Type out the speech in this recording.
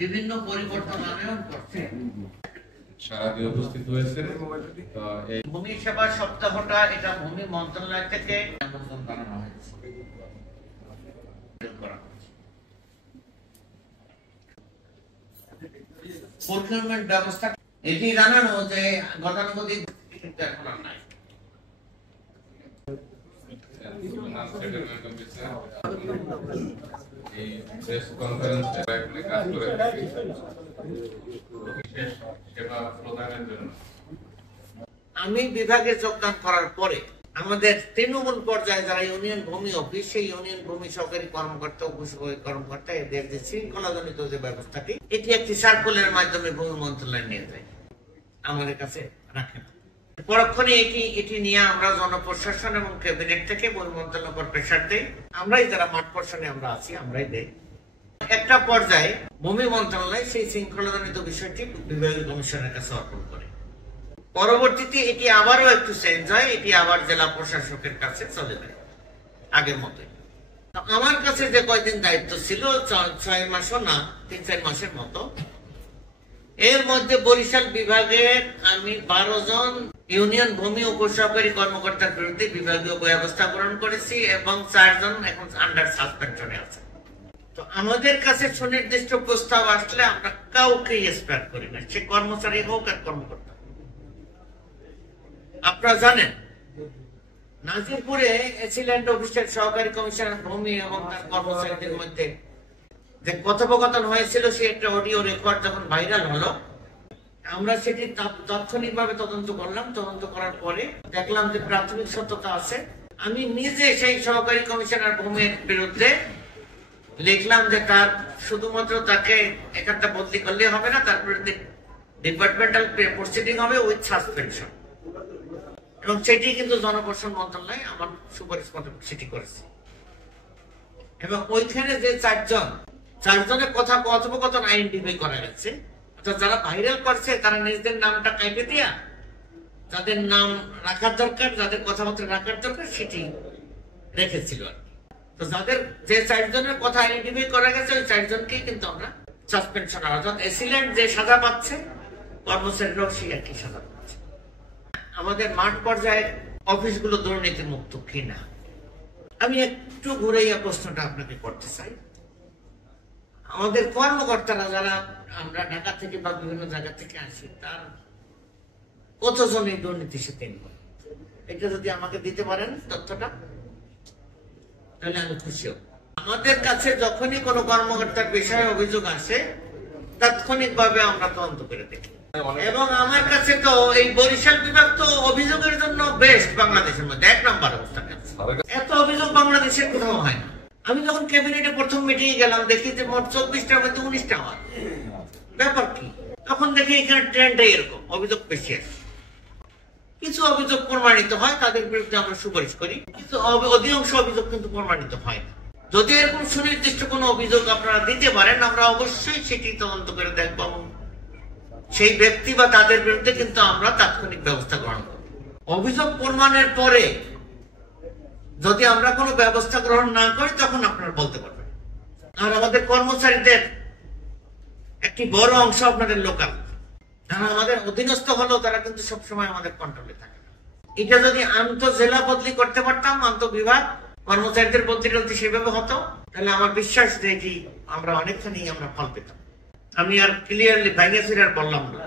বিভিন্ন পরিবর্তন আনয়ন করছে। সারাদিন উপস্থিত হয়েছেন। ভূমি সেবা সপ্তাহটা এটা ভূমি মন্ত্রণালয় থেকে আমন্ত্রণ জানানো হয়েছে। প্রকিউরমেন্ট ব্যবস্থা এটি জানানো যে গতানুগতিক কিন্তু এখন আর নাই। এই প্রেস কনফারেন্সে কাজ করে থাকি বিশেষ সেবা প্রদানের জন্য। আমি বিভাগে যোগদান করার পরে আমাদের তৃণমূল পর্যায়ে যারা ইউনিয়ন ভূমি অফিস, সেই ইউনিয়ন ভূমি সহকারী কর্মকর্তা, উপসহকারী কর্মকর্তা, এদের যে শৃঙ্খলাজনিত যে ব্যবস্থাটি, এটি একটি সার্কুলারের মাধ্যমে ভূমি মন্ত্রণালয় নিয়ে যায়, আমাদের কাছে রাখে না। পরক্ষণে এটি নিয়ে আমরা জনপ্রশাসন এবং ক্যাবিনেট থেকে ভূমি মন্ত্রণালয়ের উপর প্রেসার দেই। আমরাই যারা মাঠ পর্ষণে আমরা আছি, আমরাই দেই। একটা পর্যায়ে ভূমি মন্ত্রণালয় সেই শৃঙ্খলাজনিত বিষয়টি বিভাগীয় কমিশনের কাছে অর্পণ করে। পরবর্তীতে এটি আবারও একটু চেঞ্জ হয়, এটি আবার জেলা প্রশাসকের কাছে চলে যায় আগের মতোই। আমার কাছে যে কয়দিন দায়িত্ব ছিল, 6 মাসও না, 3-4 মাসের মতো, এর মধ্যে বরিশাল বিভাগের আমি 12 জন ইউনিয়ন ভূমি উপসহকারী কর্মকর্তার বিরুদ্ধে বিভাগীয় ব্যবস্থা গ্রহণ করেছি এবং 4 জন এখন আন্ডার সাসপেনশনে আছে। তো আমাদের কাছে সুনির্দিষ্ট প্রস্তাব আসলে আমরা কাউকে স্পেয়ার করি না, সে কর্মচারী হোক আর কর্মকর্তা। আপনারা জানেন নাজিরপুরে এসিল্যান্ড অফিসের সহকারী কমিশনার ভূমি এবং তার কর্মচারীদের মধ্যে যে কথোপকথন হয়েছিল, সে একটা অডিও রেকর্ড যখন ভাইরাল হলো, আমরা সেটি তাৎক্ষণিকভাবে তদন্ত করলাম। তদন্ত করার পরে দেখলাম যে প্রাথমিক সত্যতা আছে। আমি নিজে সেই সহকারী কমিশনার ভূমির বিরুদ্ধে লিখলাম যে তার শুধুমাত্র তাকে এখানটা বদলি করলে হবে না, তার বিরুদ্ধে ডিপার্টমেন্টাল প্রসিডিং হবে উইথ সাসপেনশন, এবং সেটি কিন্তু জনপ্রশাসন মন্ত্রণালয় আমার সুপারিশ মতো সেটি করেছে। এবং ওইখানে যে 4 জনের কথা কথোপকথন আইডেন্টিফাই করা গেছে, অর্থাৎ যারা ভাইরাল করছে তারা নিজেদের নামটা কেটে দিয়া যাদের নাম রাখার দরকার, যাদের কথাবার্তা রাখার দরকার, সেটি রেখেছিল। তো যাদের যে 4 জনের কথা আইডেন্টিফাই করা গেছে, ওই 4 জনকেই কিন্তু আমরা সাসপেনশন, অর্থাৎ এসিল্যান্ড যে সাজা পাচ্ছে, কর্মচারীরাও সেই একই সাজা পাচ্ছে। আমাদের মাঠ পর্যায়ে অফিসগুলো দুর্নীতি মুক্ত কিনা, আমি একটু ঘুরাইয়া প্রশ্নটা আপনাকে করতে চাই। আমাদের কর্মকর্তারা যারা আমরা ঢাকা থেকে বা বিভিন্ন জায়গা থেকে আসি, তার কতজন এই দুর্নীতির সাথে ইনভলভ, এটা যদি আমাকে দিতে পারেন তথ্যটা, তাহলে আমি খুশি হব। আমাদের কাছে যখনই কোনো কর্মকর্তার বিষয়ে অভিযোগ আসে, তাৎক্ষণিকভাবে আমরা তদন্ত করে দেখি। এবং আমার কাছে তো এই বরিশাল বিভাগ তো অভিযোগের জন্য বেস্ট, বাংলাদেশের মধ্যে 1 নম্বর অবস্থানে আছে। এত অভিযোগ বাংলাদেশের কোথাও হয় না। আমি যখন ক্যাবিনেটে প্রথম মিটিং গেলাম, দেখি যে মোট 24টার মধ্যে 19টা আমার ব্যাপার কি, তখন দেখি এখানে ট্রেন্ডটাই এরকম, অভিযোগ বেশি আছে। কিছু অভিযোগ প্রমাণিত হয়, তাদের বিরুদ্ধে আমরা সুপারিশ করি, কিন্তু অধিকাংশ অভিযোগ কিন্তু প্রমাণিত হয় না। যদি এরকম সুনির্দিষ্ট কোনো অভিযোগ আপনারা দিতে পারেন, আমরা অবশ্যই সেটি তদন্ত করে দেখবো এবং সেই ব্যক্তি বা তাদের বিরুদ্ধে কিন্তু আমরা তাৎক্ষণিক ব্যবস্থা গ্রহণ করব। অভিযোগ প্রমাণের পরে যদি আমরা কোনো ব্যবস্থা গ্রহণ না করি, তখন আপনারা বলতে পারবেন। আর আমাদের কর্মচারীদের একটি বড় অংশ আপনাদের লোকাল, যারা আমাদের অধীনস্থ হলেও তারা কিন্তু সবসময় আমাদের কন্ট্রোলে থাকে। এটা যদি আন্তঃজেলা বদলি করতে পারতাম, আন্তঃবিভাগ কর্মচারীদের বদলি যদি সেভাবে হতো, তাহলে আমার বিশ্বাস যে এটি আমরা অনেকখানি আমরা ফল পেতাম। আমি আর ক্লিয়ারলি ভাইঙ্গা ফিরে আর বললাম না।